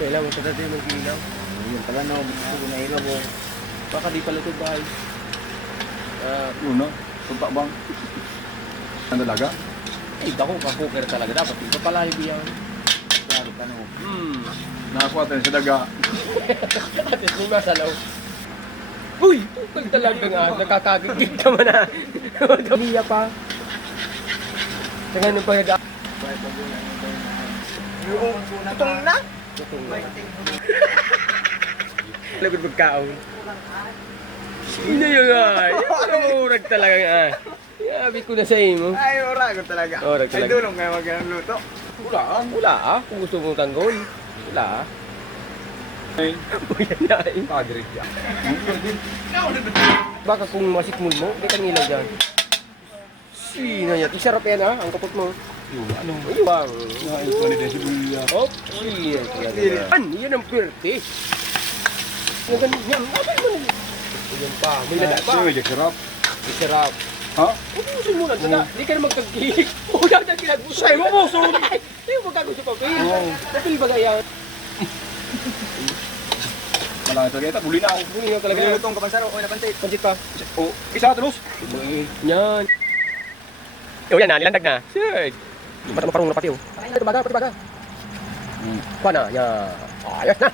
Kailangan mo talaga yung mag-ilaw. Yung pala no, gusto na ilaw mo. Baka di pala ito bahay. Uno, sunta bang? Ang dalaga? Ay, dako ka cooker talaga. Dapat ito pala ibiyan. Klaro ka no. Nakakuha tayo sa daga. At least may masalaw. Uy! Tukal talaga nga. Nakakagigit ka mo na. Liya pa. Sa ganun pa nag- Itong na? Tutong na. Lagod magkaon. Sino yun nga? Yung urag talaga nga. Sabi ko na sa imo. Ay, orago talaga. Orag talaga. Ay, dulong kayo mag-luto. Wala ah. Kung gusto mong tanggol. Wala ah. Ay, Yan na eh. padre siya. Baka kung masikmul mo, di kang ilaw dyan. Sino yan? Isarap yan ah. Ang kapot mo. Ano? Ano ba? Ay, ito ni Desibuya. Oh, sino talaga. Yan ang pwerte. Yung ganun yan. Bakit mo na? Yan pa. May lada pa. Ay, sarap. Isarap. Ha? Ubusin mo lang na. Di ka na magkagigig. Wala na kinagbusa. Ay, mabuso. Hindi mo magkagusto pa. Papil ba yan? Malaki talaga ito. Buli na ako. Hindi nga talaga. Nilutong ka pansaro. O, napantit. Pansit pa. Oh, isa tulos. Yan. Oh, yan na. Nilandag na. Shit. Parang na pati oh. Ito baga, pati baga. Kuha na. Yan. Ayos na.